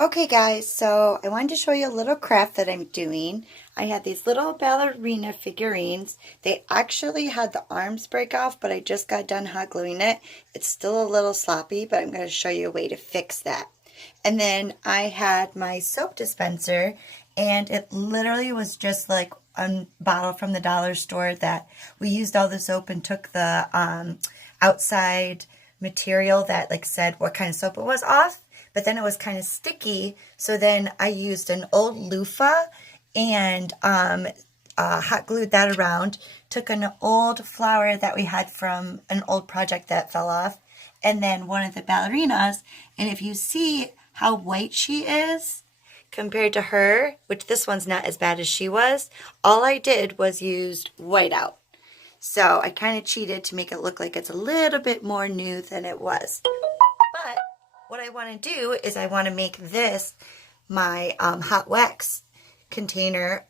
Okay guys, so I wanted to show you a little craft that I'm doing. I had these little ballerina figurines. They actually had the arms break off, but I just got done hot gluing it. It's still a little sloppy, but I'm going to show you a way to fix that. And then I had my soap dispenser, and it literally was just like a bottle from the dollar store that we used all the soap and took the outside material that like said what kind of soap it was off, but then it was kind of sticky, so then I used an old loofah and hot glued that around, took an old flower that we had from an old project that fell off, and then one of the ballerinas, and if you see how white she is compared to her, which this one's not as bad as she was, all I did was used whiteout. So I kind of cheated to make it look like it's a little bit more new than it was. But what I want to do is I want to make this my hot wax container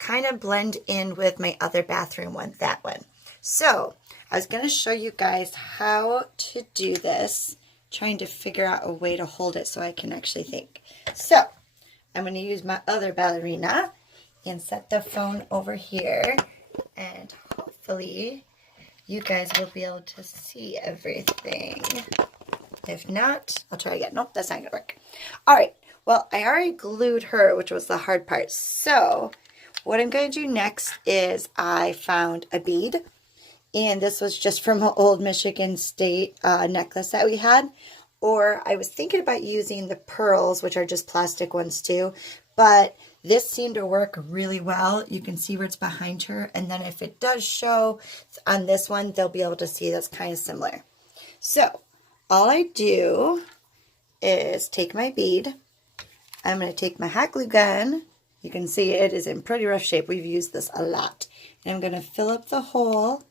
kind of blend in with my other bathroom one, that one. So I was going to show you guys how to do this, trying to figure out a way to hold it so I can actually think. So I'm going to use my other ballerina and set the phone over here, and hopefully you guys will be able to see everything. If not, I'll try again. Nope, that's not going to work. All right. Well, I already glued her, which was the hard part. So what I'm going to do next is I found a bead. And this was just from an old Michigan State necklace that we had. Or I was thinking about using the pearls, which are just plastic ones too. But this seemed to work really well. You can see where it's behind her. And then if it does show on this one, they'll be able to see that's kind of similar. So all I do is take my bead. I'm going to take my hot glue gun. You can see it is in pretty rough shape. We've used this a lot. And I'm going to fill up the hole.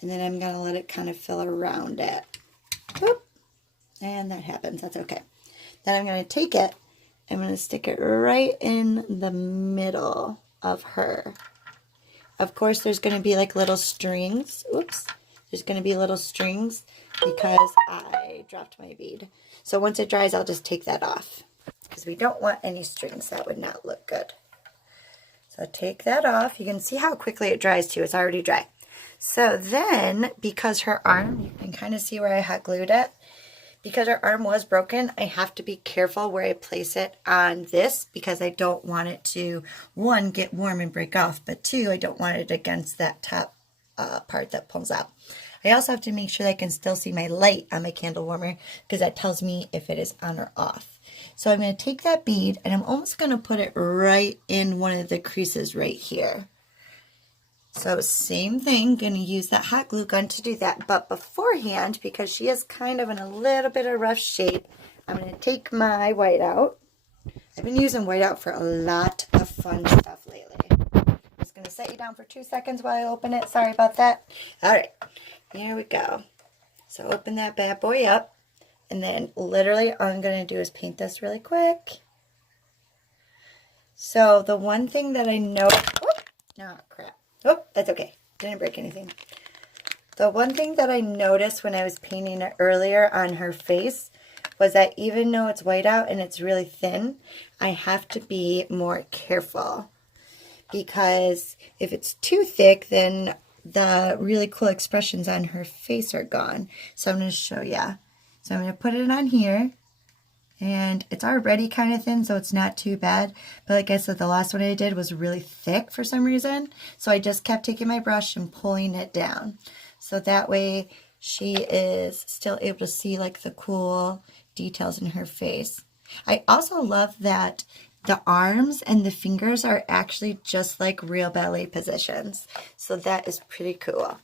And then I'm going to let it kind of fill around it. Whoop. And that happens. That's okay. Then I'm going to take it. I'm going to stick it right in the middle of her. Of course, there's going to be like little strings. Oops. There's going to be little strings because I dropped my bead. So once it dries, I'll just take that off because we don't want any strings. That would not look good. So take that off. You can see how quickly it dries too. It's already dry. So then, because her arm, you can kind of see where I hot glued it. Because her arm was broken, I have to be careful where I place it on this because I don't want it to, one, get warm and break off, but two, I don't want it against that top part that pulls out. I also have to make sure that I can still see my light on my candle warmer because that tells me if it is on or off. So I'm going to take that bead and I'm almost going to put it right in one of the creases right here. So same thing, going to use that hot glue gun to do that. But beforehand, because she is kind of in a little bit of rough shape, I'm going to take my whiteout. I've been using whiteout for a lot of fun stuff lately. I'm just going to set you down for 2 seconds while I open it. Sorry about that. All right, here we go. So open that bad boy up. And then literally all I'm going to do is paint this really quick. So the one thing that I know... Oh, crap. Oh, that's okay. Didn't break anything. The one thing that I noticed when I was painting it earlier on her face was that even though it's white out and it's really thin, I have to be more careful. Because if it's too thick, then the really cool expressions on her face are gone. So I'm going to show you. So I'm going to put it on here. And it's already kind of thin, so it's not too bad. But like I said, the last one I did was really thick for some reason. So I just kept taking my brush and pulling it down. So that way she is still able to see like the cool details in her face. I also love that the arms and the fingers are actually just like real ballet positions. So that is pretty cool.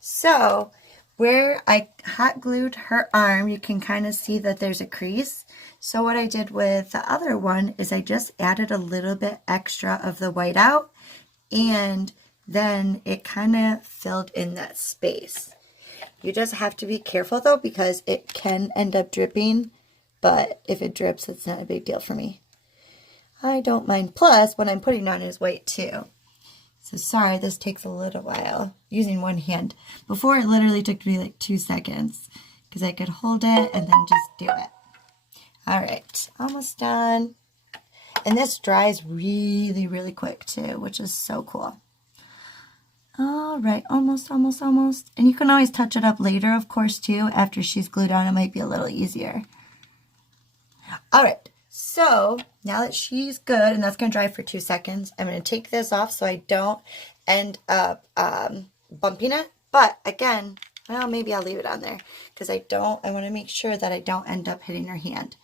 So where I hot glued her arm, you can kind of see that there's a crease. So what I did with the other one is I just added a little bit extra of the whiteout, and then it kind of filled in that space. You just have to be careful though because it can end up dripping, but if it drips, it's not a big deal for me. I don't mind. Plus, what I'm putting on is white too. So sorry, this takes a little while using one hand. Before, it literally took me like 2 seconds because I could hold it and then just do it. All right, almost done. And this dries really, really quick too, which is so cool. All right, almost, almost, almost. And you can always touch it up later, of course, too. After she's glued on, it might be a little easier. All right, so now that she's good, and that's going to dry for 2 seconds, I'm going to take this off so I don't end up bumping it. But again, well, maybe I'll leave it on there because I want to make sure that I don't end up hitting her hand.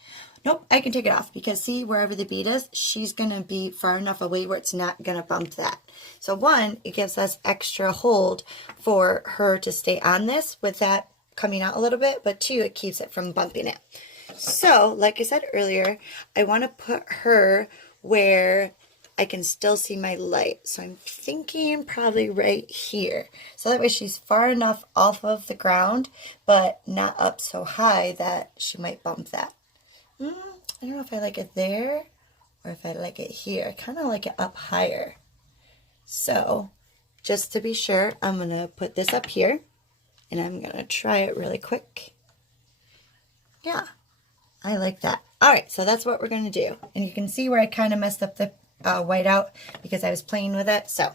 Nope, I can take it off because see, wherever the bead is, she's going to be far enough away where it's not going to bump that. So one, it gives us extra hold for her to stay on this with that coming out a little bit, but two, it keeps it from bumping it. So, like I said earlier, I want to put her where I can still see my light. So I'm thinking probably right here. So that way she's far enough off of the ground, but not up so high that she might bump that. I don't know if I like it there or if I like it here. I kind of like it up higher. So just to be sure, I'm going to put this up here and I'm going to try it really quick. Yeah, I like that. All right, so that's what we're going to do. And you can see where I kind of messed up the white out because I was playing with it. So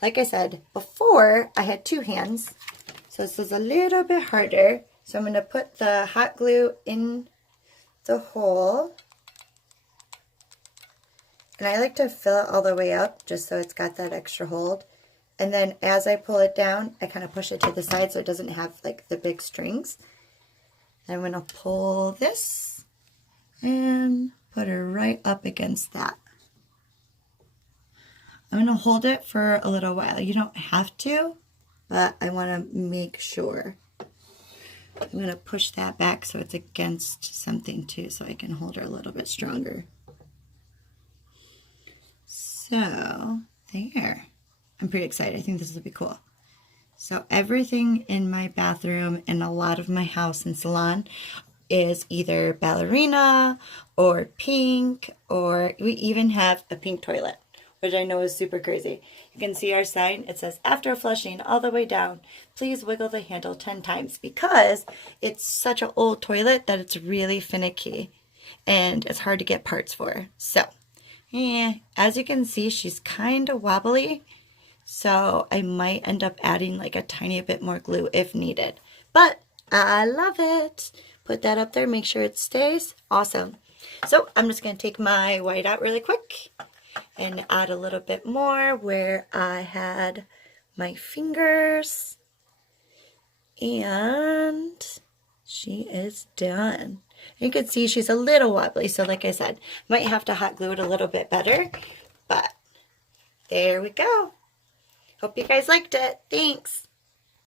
like I said before, I had 2 hands. So this is a little bit harder. So I'm going to put the hot glue in the hole, and I like to fill it all the way up just so it's got that extra hold, and then as I pull it down I kind of push it to the side so it doesn't have like the big strings. And I'm going to pull this and put her right up against that. I'm going to hold it for a little while. You don't have to, but I want to make sure. I'm going to push that back so it's against something too, so I can hold her a little bit stronger. So, there. I'm pretty excited. I think this will be cool. So everything in my bathroom and a lot of my house and salon is either ballerina or pink, or we even have a pink toilet, which I know is super crazy. You can see our sign. It says, after flushing all the way down, please wiggle the handle 10 times because it's such an old toilet that it's really finicky and it's hard to get parts for. So, as you can see, she's kind of wobbly. So I might end up adding like a tiny bit more glue if needed. But I love it. Put that up there. Make sure it stays. Awesome. So I'm just going to take my white out really quick and add a little bit more where I had my fingers. And she is done. You can see she's a little wobbly, so like I said, might have to hot glue it a little bit better, but there we go. Hope you guys liked it. Thanks.